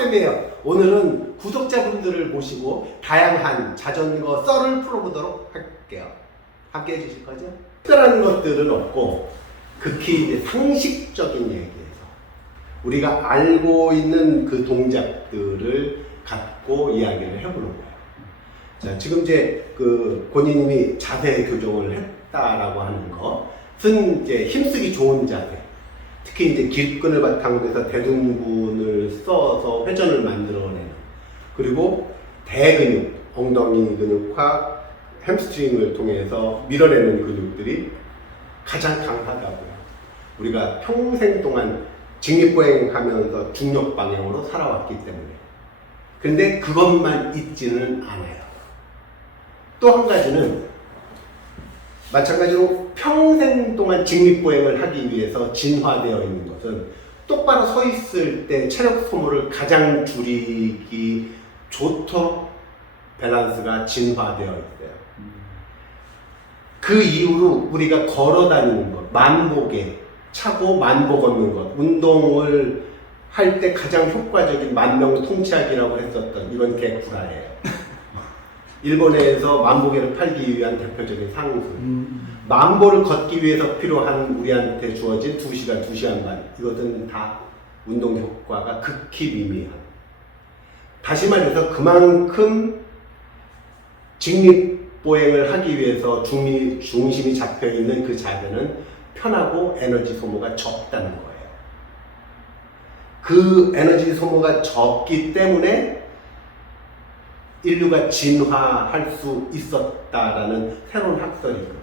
빡쌤이에요. 오늘은 구독자분들을 모시고 다양한 자전거 썰을 풀어보도록 할게요. 함께 해주실 거죠? 특별한 것들은 없고 극히 이제 상식적인 얘기에서 우리가 알고 있는 그 동작들을 갖고 이야기를 해보는 거예요. 자, 지금 이제 그 본인이 자세 교정을 했다라고 하는 것은 이제 힘쓰기 좋은 자세. 특히 이제 길끈을 바탕으로 해서 대둔근을 써서 회전을 만들어내는, 그리고 대근육, 엉덩이 근육과 햄스트링을 통해서 밀어내는 근육들이 가장 강하다고요. 우리가 평생 동안 직립보행하면서 중력 방향으로 살아왔기 때문에. 근데 그것만 있지는 않아요. 또 한 가지는 마찬가지로 평생 동안 직립보행을 하기 위해서 진화되어 있는 것은 똑바로 서 있을 때 체력 소모를 가장 줄이기 좋도록 밸런스가 진화되어 있어요. 그 이후로 우리가 걸어 다니는 것, 만보계 차고 만보 걷는 것, 운동을 할 때 가장 효과적인 만명 통치하기라고 했었던 이건 개구라예요. 일본에서 만보계를 팔기 위한 대표적인 상술. 만보를 걷기 위해서 필요한 우리한테 주어진 2시간, 2시간 반. 이것은 다 운동 효과가 극히 미미한. 다시 말해서 그만큼 직립보행을 하기 위해서 중심이 잡혀있는 그 자세는 편하고 에너지 소모가 적다는 거예요. 그 에너지 소모가 적기 때문에 인류가 진화할 수 있었다라는 새로운 학설이거든.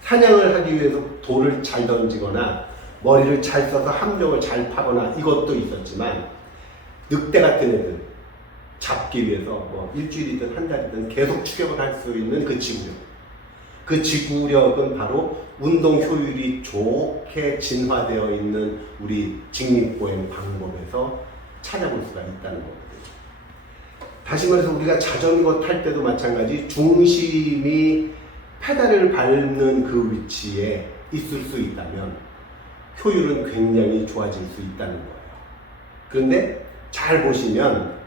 사냥을 하기 위해서 돌을 잘 던지거나 머리를 잘 써서 함정을 잘 파거나 이것도 있었지만, 늑대 같은 애들 잡기 위해서 뭐 일주일이든 한 달이든 계속 추격을 할 수 있는 그 지구력. 그 지구력은 바로 운동 효율이 좋게 진화되어 있는 우리 직립보행 방법에서 찾아볼 수가 있다는 거거든요. 다시 말해서 우리가 자전거 탈 때도 마찬가지, 중심이 페달을 밟는 그 위치에 있을 수 있다면 효율은 굉장히 좋아질 수 있다는 거예요. 그런데 잘 보시면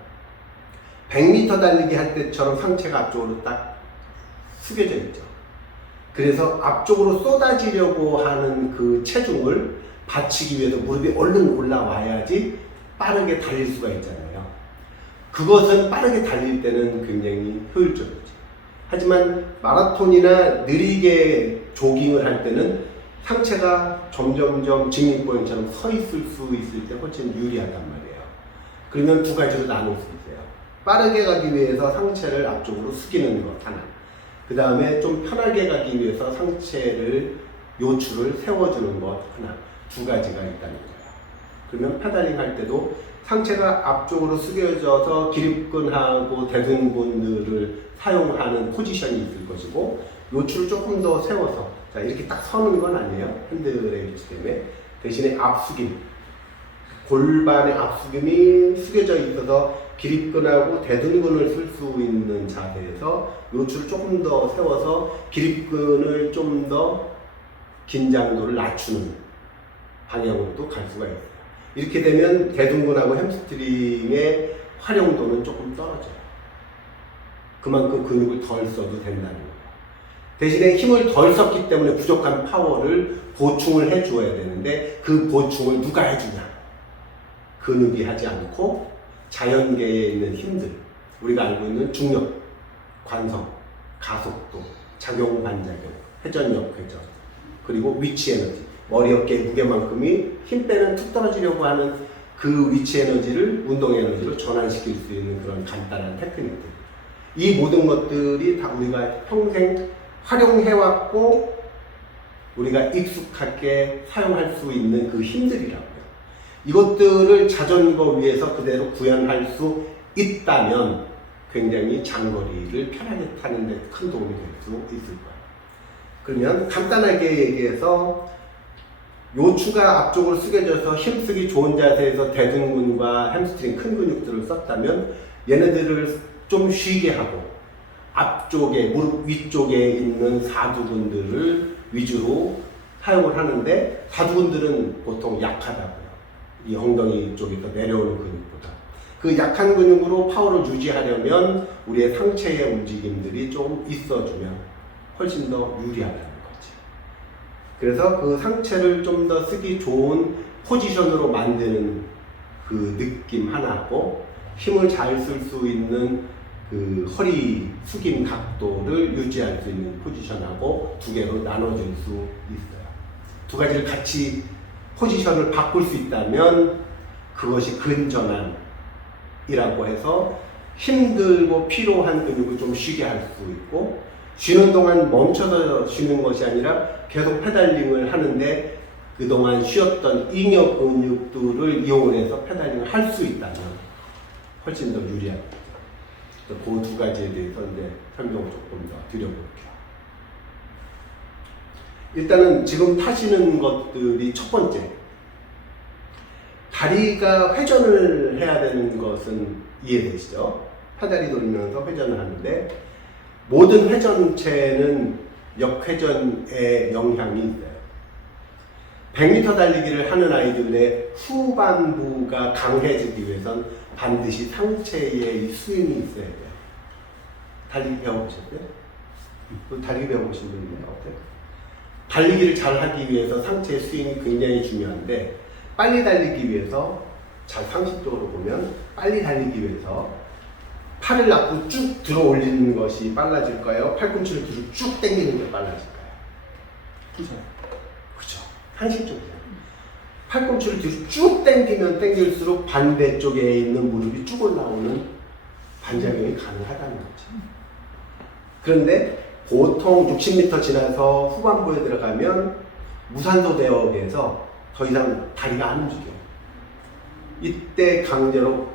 100m 달리기 할 때처럼 상체가 앞쪽으로 딱 숙여져 있죠. 그래서 앞쪽으로 쏟아지려고 하는 그 체중을 받치기 위해서 무릎이 얼른 올라와야지 빠르게 달릴 수가 있잖아요. 그것은 빠르게 달릴 때는 굉장히 효율적이지. 하지만 마라톤이나 느리게 조깅을 할 때는 상체가 점점점 직립보행처럼 서 있을 수 있을 때 훨씬 유리하단 말이에요. 그러면 두 가지로 나눌 수 있어요. 빠르게 가기 위해서 상체를 앞쪽으로 숙이는 것 하나, 그 다음에 좀 편하게 가기 위해서 상체를 요추를 세워주는 것 하나, 두 가지가 있다는 거예요. 그러면 페달링 할 때도 상체가 앞쪽으로 숙여져서 기립근하고 대둔근들을 사용하는 포지션이 있을 것이고, 요추를 조금 더 세워서, 자, 이렇게 딱 서는 건 아니에요. 핸들의 위치 때문에. 대신에 앞숙임, 골반의 앞숙임이 숙여져 있어서 기립근하고 대둔근을 쓸 수 있는 자세에서 요추를 조금 더 세워서 기립근을 좀 더 긴장도를 낮추는 방향으로도 갈 수가 있어요. 이렇게 되면 대둔근하고 햄스트링의 활용도는 조금 떨어져요. 그만큼 근육을 덜 써도 된다는 거예요. 대신에 힘을 덜 썼기 때문에 부족한 파워를 보충을 해줘야 되는데, 그 보충을 누가 해주냐? 근육이 하지 않고 자연계에 있는 힘들, 우리가 알고 있는 중력, 관성, 가속도, 작용, 반작용, 회전력, 회전, 그리고 위치 에너지, 머리 어깨 무게만큼이 힘 빼면 툭 떨어지려고 하는 그 위치 에너지를 운동 에너지로 전환시킬 수 있는 그런 간단한 테크닉들. 이 모든 것들이 다 우리가 평생 활용해왔고 우리가 익숙하게 사용할 수 있는 그 힘들이라고요. 이것들을 자전거 위에서 그대로 구현할 수 있다면 굉장히 장거리를 편하게 타는 데 큰 도움이 될 수 있을 거예요. 그러면 간단하게 얘기해서, 요추가 앞쪽으로 숙여져서 힘쓰기 좋은 자세에서 대둔근과 햄스트링 큰 근육들을 썼다면 얘네들을 좀 쉬게 하고 앞쪽에, 무릎 위쪽에 있는 사두근들을 위주로 사용을 하는데, 사두근들은 보통 약하다고요. 이 엉덩이 쪽에서 내려오는 근육보다. 그 약한 근육으로 파워를 유지하려면 우리의 상체의 움직임들이 좀 있어주면 훨씬 더 유리하다는 거지. 그래서 그 상체를 좀 더 쓰기 좋은 포지션으로 만드는 그 느낌 하나하고 힘을 잘 쓸 수 있는 그 허리 숙임 각도를 유지할 수 있는 포지션하고 두 개로 나눠질 수 있어요. 두 가지를 같이 포지션을 바꿀 수 있다면 그것이 근전환이라고 해서 힘들고 피로한 근육을 좀 쉬게 할 수 있고, 쉬는 동안 멈춰서 쉬는 것이 아니라 계속 페달링을 하는데 그동안 쉬었던 잉여 근육들을 이용해서 페달링을 할 수 있다면 훨씬 더 유리합니다. 그 두 가지에 대해서 이제 설명을 조금 더 드려볼게요. 일단은 지금 타시는 것들이 첫 번째, 다리가 회전을 해야 되는 것은 이해되시죠? 페달이 돌면서 회전을 하는데 모든 회전체는 역회전의 영향이 있어요. 100m 달리기를 하는 아이들의 후반부가 강해지기 위해선 반드시 상체에 스윙이 있어야 돼요. 달리기 배워보셨어요? 달리기 배워보신 분 있나요? 어때요? 달리기를 잘 하기 위해서 상체의 스윙이 굉장히 중요한데, 빨리 달리기 위해서, 잘 상식적으로 보면 빨리 달리기 위해서 팔을 앞으로 쭉 들어 올리는 것이 빨라질까요? 팔꿈치를 뒤로 쭉 당기는 게 빨라질까요? 그죠? 그죠. 상식적이죠. 팔꿈치를 뒤로 쭉 당기면 당길수록 반대쪽에 있는 무릎이 쭉 올라오는 반작용이 가능하다는 거죠. 그런데 보통 60m 지나서 후반부에 들어가면 무산소 대역에서 더 이상 다리가 안 움직여요. 이때 강제로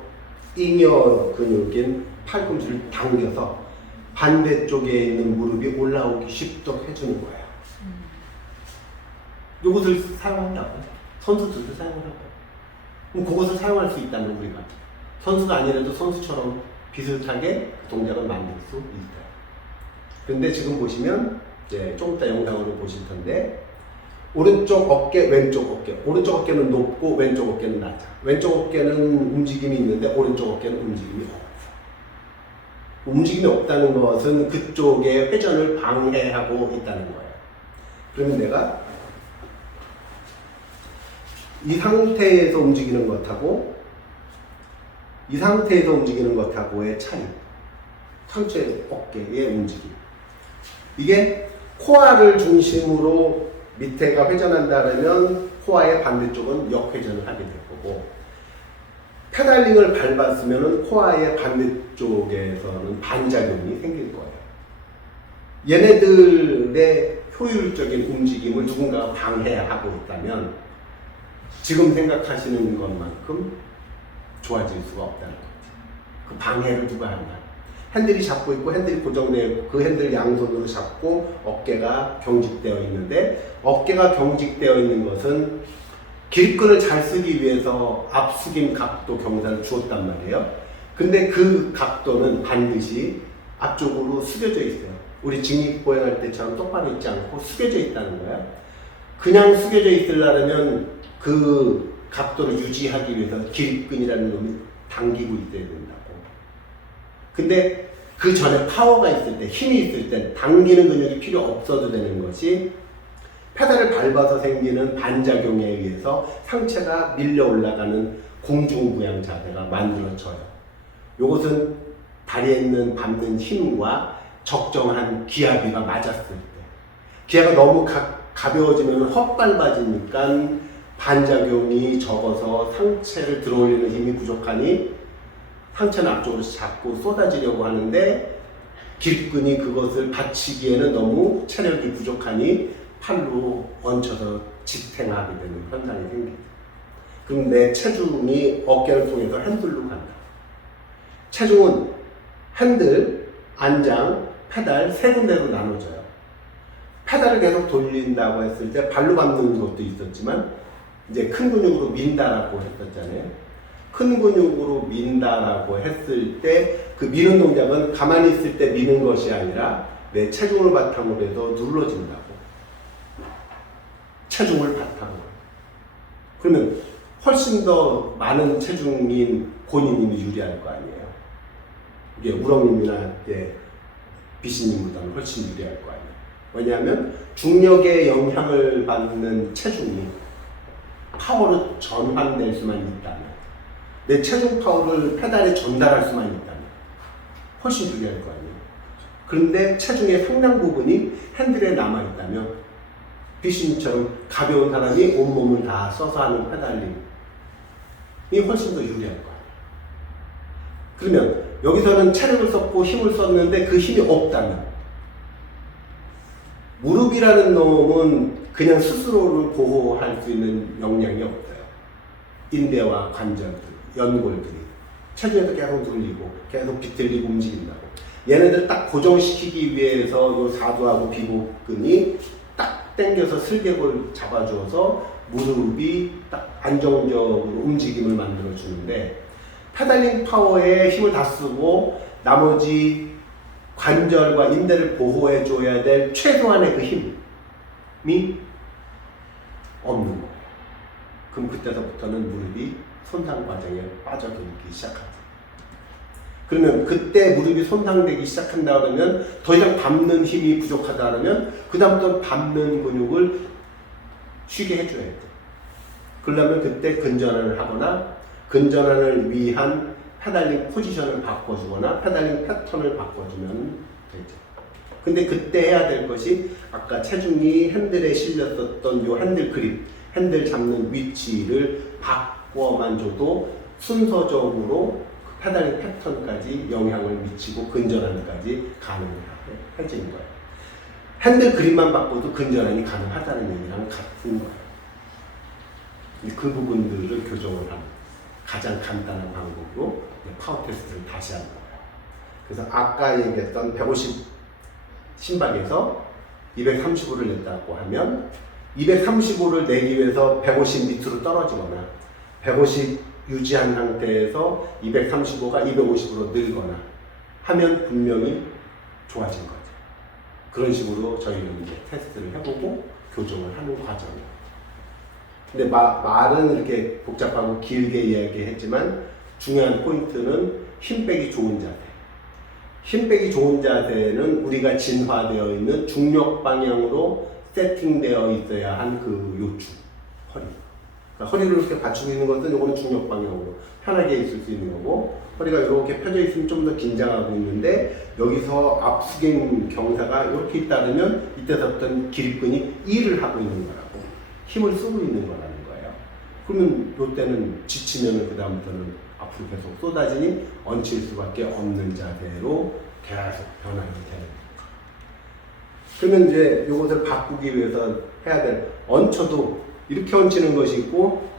잉여 근육인 팔꿈치를 당겨서 반대쪽에 있는 무릎이 올라오기 쉽도록 해주는 거예요. 이것을 사용한다고요? 선수들도 사용하라고요? 그럼 그것을 사용할 수 있다면 우리가 선수가 아니라도 선수처럼 비슷하게 그 동작을 만들 수 있어요. 근데 지금 보시면 이제 좀 이따 영상으로 보실 텐데, 오른쪽 어깨, 왼쪽 어깨. 오른쪽 어깨는 높고 왼쪽 어깨는 낮아. 왼쪽 어깨는 움직임이 있는데 오른쪽 어깨는 움직임이 없어. 움직임이 없다는 것은 그쪽의 회전을 방해하고 있다는 거예요. 그러면 내가 이 상태에서 움직이는 것하고 이 상태에서 움직이는 것하고의 차이, 상체 어깨의 움직임, 이게 코어를 중심으로 밑에가 회전한다면 코어의 반대쪽은 역회전을 하게 될 거고, 페달링을 밟았으면 코어의 반대쪽에서는 반작용이 생길 거예요. 얘네들의 효율적인 움직임을 누군가가 방해하고 있다면 지금 생각하시는 것만큼 좋아질 수가 없다는 거죠. 그 방해를 누가 한다. 핸들이 잡고 있고 핸들이 고정되어 있고 그 핸들을 양손으로 잡고 어깨가 경직되어 있는데, 어깨가 경직되어 있는 것은 길끈을 잘 쓰기 위해서 앞숙임 각도 경사를 주었단 말이에요. 근데 그 각도는 반드시 앞쪽으로 숙여져 있어요. 우리 직립보행할 때처럼 똑바로 있지 않고 숙여져 있다는 거예요. 그냥 숙여져 있으려면 그 각도를 유지하기 위해서 길끈이라는 놈이 당기고 있어야 된다고. 근데 그 전에 파워가 있을 때, 힘이 있을 때 당기는 근육이 필요 없어도 되는 것이, 페달을 밟아서 생기는 반작용에 의해서 상체가 밀려 올라가는 공중부양 자세가 만들어져요. 이것은 다리에 있는 밟는 힘과 적정한 기압이가 맞았을 때, 기압이 너무 가벼워지면 헛밟아지니까 반작용이 적어서 상체를 들어올리는 힘이 부족하니 상체는 앞쪽으로 자꾸 쏟아지려고 하는데, 길끈이 그것을 받치기에는 너무 체력이 부족하니 팔로 얹혀서 지탱하게 되는 현상이 생깁니다. 그럼 내 체중이 어깨를 통해서 핸들로 간다. 체중은 핸들, 안장, 페달 세 군데로 나눠져요. 페달을 계속 돌린다고 했을 때 발로 밟는 것도 있었지만 이제 큰 근육으로 민다라고 했었잖아요. 큰 근육으로 민다라고 했을 때 그 미는 동작은 가만히 있을 때 미는 것이 아니라 내 체중을 바탕으로 해서 눌러진다고. 체중을 바탕으로. 그러면 훨씬 더 많은 체중인 본인님이 유리할 거 아니에요. 이게 우렁님이나 비신님보다는 훨씬 유리할 거 아니에요. 왜냐하면 중력의 영향을 받는 체중이 파워로 전환될 수만 있다면, 내 체중 파워를 페달에 전달할 수만 있다면 훨씬 유리할 거 아니에요. 그런데 체중의 상당 부분이 핸들에 남아있다면 비신님처럼 가벼운 사람이 온몸을 다 써서 하는 페달링이 훨씬 더 유리할 거 아니에요. 그러면 여기서는 체력을 썼고 힘을 썼는데 그 힘이 없다면, 무릎이라는 놈은 그냥 스스로를 보호할 수 있는 역량이 없어요. 인대와 관절들, 연골들이 체중에서 계속 눌리고 계속 비틀리고 움직인다고. 얘네들 딱 고정시키기 위해서 요 사두하고 비복근이 딱 당겨서 슬개골 잡아주어서 무릎이 딱 안정적으로 움직임을 만들어 주는데, 페달링 파워에 힘을 다 쓰고 나머지 관절과 인대를 보호해 줘야 될 최소한의 그 힘이 없는 거예요. 그럼 그때서부터는 무릎이 손상 과정에 빠져들기 시작하죠. 그러면 그때 무릎이 손상되기 시작한다 그러면 더 이상 밟는 힘이 부족하다 그러면 그 다음부터 밟는 근육을 쉬게 해줘야 돼. 그러려면 그때 근전환을 하거나 근전환을 위한 페달링 포지션을 바꿔주거나 페달링 패턴을 바꿔주면 되죠. 근데 그때 해야 될 것이 아까 체중이 핸들에 실렸었던 요 핸들 그립, 핸들 잡는 위치를 바꿔만 줘도 순서적으로 그 페달링 패턴까지 영향을 미치고 근전환까지 가능해지는 거예요. 핸들 그립만 바꿔도 근전환이 가능하다는 얘기랑 같은 거예요. 그 부분들을 교정을 하는 가장 간단한 방법으로 파워 테스트를 다시 하는 거예요. 그래서 아까 얘기했던 150 심박에서 235를 냈다고 하면 235를 내기 위해서 150 밑으로 떨어지거나 150 유지한 상태에서 235가 250으로 늘거나 하면 분명히 좋아진 거죠. 그런 식으로 저희는 이제 테스트를 해보고 교정을 하는 과정이에요. 근데 말은 이렇게 복잡하고 길게 이야기했지만 중요한 포인트는 힘 빼기 좋은 자세. 힘 빼기 좋은 자세는 우리가 진화되어 있는 중력 방향으로 세팅되어 있어야 한 그 요추, 허리. 그러니까 허리를 이렇게 받치고 있는 것은 이거는 중력 방향으로 편하게 있을 수 있는 거고, 허리가 이렇게 펴져 있으면 좀 더 긴장하고 있는데 여기서 앞수경 경사가 이렇게 있다면 이때서부터는 기립근이 일을 하고 있는 거라고, 힘을 쓰고 있는 거라는 거예요. 그러면 이때는 지치면 그 다음부터는 앞으로 계속 쏟아지니 얹힐 수밖에 없는 자세로 계속 변화가 되는 거예요. 그러면 이제 이것을 바꾸기 위해서 해야 될, 얹혀도 이렇게 얹히는 것이 있고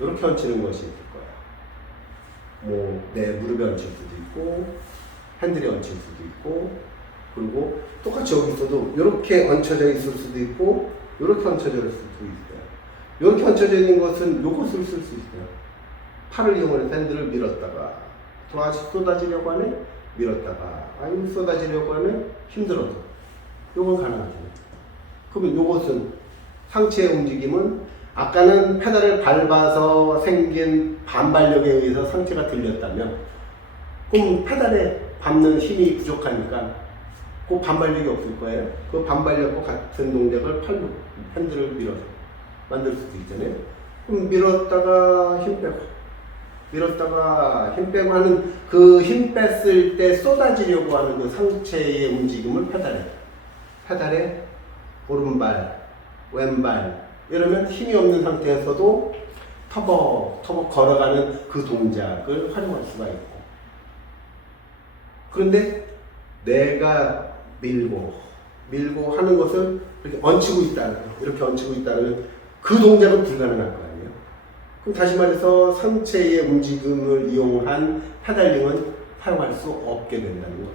이렇게 얹히는 것이 있을 거예요. 내 무릎에 얹힐 수도 있고 핸들에 얹힐 수도 있고, 그리고 똑같이 여기 있어도 이렇게 얹혀져 있을 수도 있고 이렇게 얹혀져 있을 수도 있어요. 이렇게 얹혀져 있는 것은 이것을 쓸 수 있어요. 팔을 이용해서 핸들을 밀었다가 다시 쏟아지려고 하네, 밀었다가 아니 쏟아지려고 하네, 힘들어서 이건 가능하잖아요. 그러면 이것은 상체의 움직임은 아까는 페달을 밟아서 생긴 반발력에 의해서 상체가 들렸다면, 그럼 페달에 밟는 힘이 부족하니까 그 반발력이 없을 거예요. 그 반발력과 같은 동작을 팔로 핸들을 밀어서 만들 수도 있잖아요. 그럼 밀었다가 힘 빼고 밀었다가 힘 빼고 하는 그 힘 뺐을 때 쏟아지려고 하는 그 상체의 움직임을 페달에 오른발, 왼발 이러면 힘이 없는 상태에서도 터벅터벅 걸어가는 그 동작을 활용할 수가 있고, 그런데 내가 밀고 하는 것을 이렇게 얹히고 있다면 그 동작은 불가능할 거 아니에요. 그럼 다시 말해서 상체의 움직임을 이용한 페달링은 사용할 수 없게 된다는 거죠.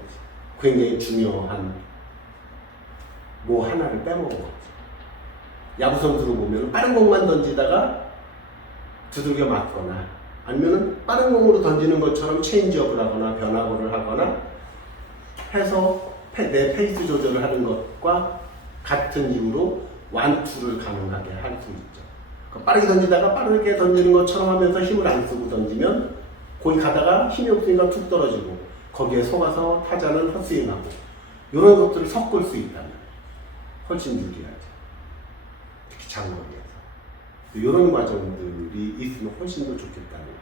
굉장히 중요한 뭐 하나를 빼먹은 거죠. 야구 선수로 보면 빠른 공만 던지다가 두들겨 맞거나 아니면 빠른 공으로 던지는 것처럼 체인지업을 하거나 변화구를 하거나 해서 내 페이스 조절을 하는 것과 같은 이유로 완투를 가능하게 할 수 있죠. 빠르게 던지다가 빠르게 던지는 것처럼 하면서 힘을 안 쓰고 던지면 거기 가다가 힘이 없으니까 툭 떨어지고 거기에 속아서 타자는 헛스윙하고 이런 것들을 섞을 수 있다면 훨씬 유리하죠. 특히 장거리에서. 이런 과정들이 있으면 훨씬 더 좋겠다는 거죠.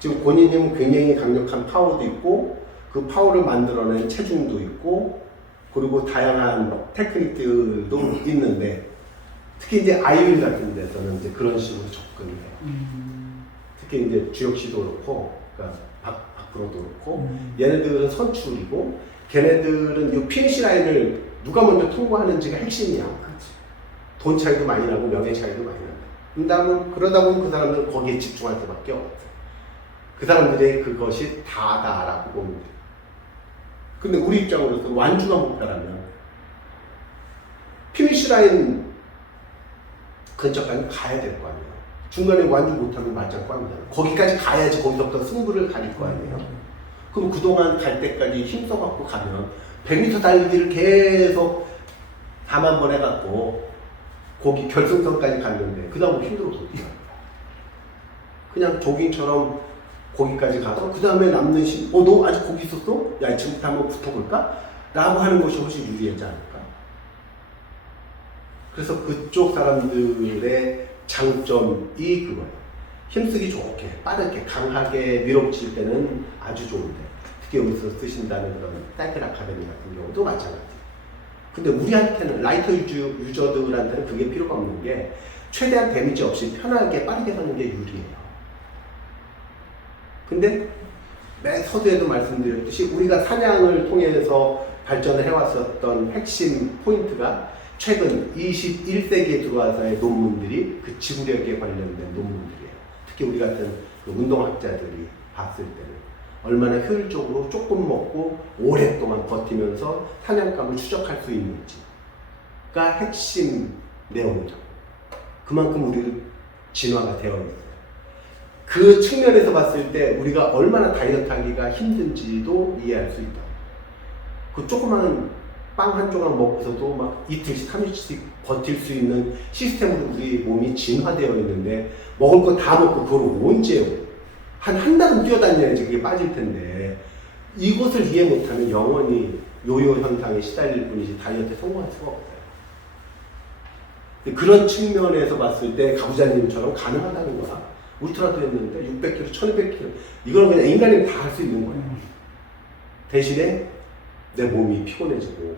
지금 권희님은 굉장히 강력한 파워도 있고 그 파워를 만들어낸 체중도 있고 그리고 다양한 테크닉들도 있는데 특히 이제 아이윌 같은 데서는 이제 그런 식으로 접근해요. 특히 이제 주혁 씨도 그렇고, 그러니까 박프로도 그렇고, 얘네들은 선출이고, 걔네들은 이 피니시 라인을 누가 먼저 통과하는지가 핵심이야. 돈 차이도 많이 나고 명예 차이도 많이 난다. 그러다 보면 그 사람들은 거기에 집중할 수밖에 없어. 그 사람들의 그것이 다다라고 보면 돼. 근데 우리 입장으로서 완주가 목표라면 피니시 라인 근처까지 가야 될 거 아니에요. 중간에 완주 못하면 말짱 꽝이잖아. 거기까지 가야지 거기서부터 승부를 가릴 거 아니에요. 그럼 그동안 갈 때까지 힘써갖고 가면 100m 달리기를 계속 4만 번 해갖고 거기 결승선까지 갔는데 그 다음 힘들어서 어떻게 할까? 그냥 조깅처럼 거기까지 가서 그 다음에 남는 너 아직 거기 있었어? 야 지금부터 한번 붙어볼까? 라고 하는 것이 훨씬 유리하지 않을까? 그래서 그쪽 사람들의 장점이 그거예요. 힘쓰기 좋게, 빠르게, 강하게 밀어붙일 때는 아주 좋은데 특히 여기서 쓰신다는 그런 사이클 아카데미 같은 경우도 마찬가지. 근데 우리한테는 라이터 유저들한테는 그게 필요가 없는 게 최대한 데미지 없이 편하게 빠르게 가는 게 유리해요. 근데 매 서두에도 말씀드렸듯이 우리가 사냥을 통해서 발전을 해왔었던 핵심 포인트가 최근 21세기에 들어와서의 논문들이 그 지구력에 관련된 논문들이에요. 특히 우리 같은 그 운동학자들이 봤을 때는 얼마나 효율적으로 조금 먹고 오랫동안 버티면서 사냥감을 추적할 수 있는지가 핵심 내용이죠. 그만큼 우리는 진화가 되어 있어요. 그 측면에서 봤을 때 우리가 얼마나 다이어트 하기가 힘든지도 이해할 수 있다. 그 조그마한 빵 한 조각 먹고서도 막 이틀씩, 3일씩 버틸 수 있는 시스템으로 우리 몸이 진화되어 있는데 먹을 거 다 먹고 그걸 언제 한 달은 뛰어다녀야지 그게 빠질 텐데 이것을 이해 못하면 영원히 요요 현상에 시달릴 뿐이지 다이어트에 성공할 수가 없어요. 그런 측면에서 봤을 때 가부장님처럼 가능하다는 거야. 울트라도 했는데 600kg, 1200kg 이거는 그냥 인간이 다 할 수 있는 거예요. 대신에 내 몸이 피곤해지고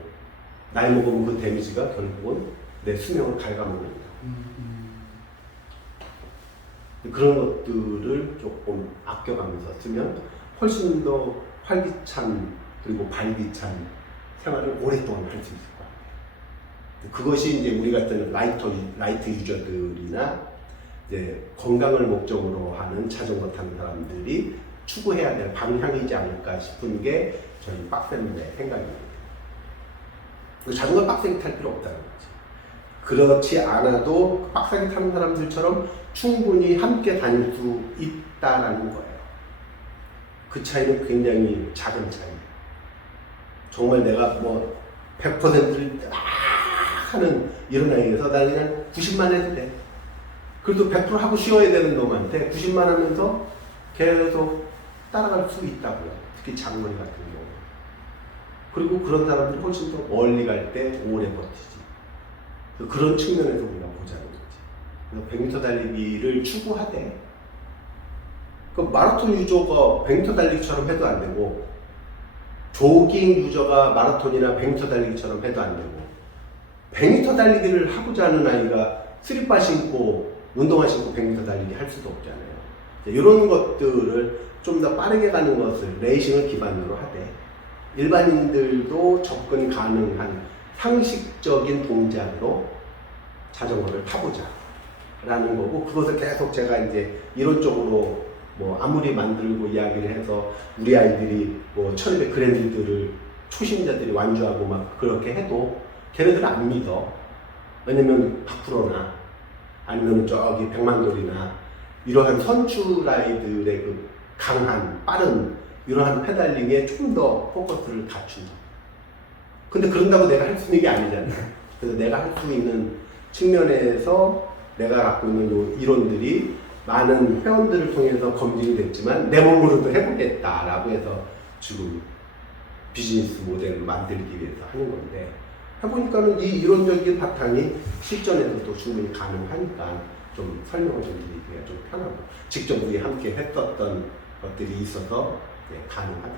나이 먹으면 그 데미지가 결국은 내 수명을 갉아먹는다. 그런 것들을 조금 아껴가면서 쓰면 훨씬 더 활기찬 그리고 발기찬 생활을 오랫동안 할 수 있을 것 같아요. 그것이 이제 우리 같은 라이트 유저들이나 이제 건강을 목적으로 하는 자전거 타는 사람들이 추구해야 될 방향이지 않을까 싶은 게 저희 빡센의 생각입니다. 자전거 빡세게 탈 필요 없다는 거지. 그렇지 않아도 빡세게 타는 사람들처럼 충분히 함께 다닐 수 있다라는 거예요. 그 차이는 굉장히 작은 차이예요. 정말 내가 뭐 100%를 딱 하는 이런 나이에서 나는 그냥 90만 해도 돼. 그래도 100% 하고 쉬어야 되는 놈한테 90만 하면서 계속 따라갈 수 있다고요. 특히 장거리 같은 경우. 그리고 그런 사람들이 훨씬 더 멀리 갈 때 오래 버티지. 그런 측면에서 우리가 보자는 거지. 그래서 100m 달리기를 추구하되 그 마라톤 유저가 100m 달리기처럼 해도 안 되고 조깅 유저가 마라톤이나 100m 달리기처럼 해도 안 되고 100m 달리기를 하고자 하는 아이가 슬리퍼 신고 운동화 신고 100m 달리기 할 수도 없잖아요. 이런 것들을 좀 더 빠르게 가는 것을 레이싱을 기반으로 하되 일반인들도 접근 가능한 상식적인 동작으로 자전거를 타보자 라는 거고 그것을 계속 제가 이제 이론적으로 뭐 아무리 만들고 이야기를 해서 우리 아이들이 뭐 1200 그랜드들을 초심자들이 완주하고 막 그렇게 해도 걔네들은 안 믿어. 왜냐면 박프로나 아니면 저기 백만돌이나 이러한 선출아이들의 그 강한 빠른 이러한 페달링에 좀 더 포커스를 갖춘다. 근데 그런다고 내가 할 수 있는 게 아니잖아. 그래서 내가 할 수 있는 측면에서 내가 갖고 있는 요 이론들이 많은 회원들을 통해서 검증이 됐지만 내 몸으로도 해보겠다라고 해서 지금 비즈니스 모델을 만들기 위해서 하는 건데, 해보니까는 이 이론적인 바탕이 실전에서도 충분히 가능하니까 좀 설명을 좀 드리기가 좀 편하고, 직접 우리 함께 했었던 것들이 있어서 가능하다.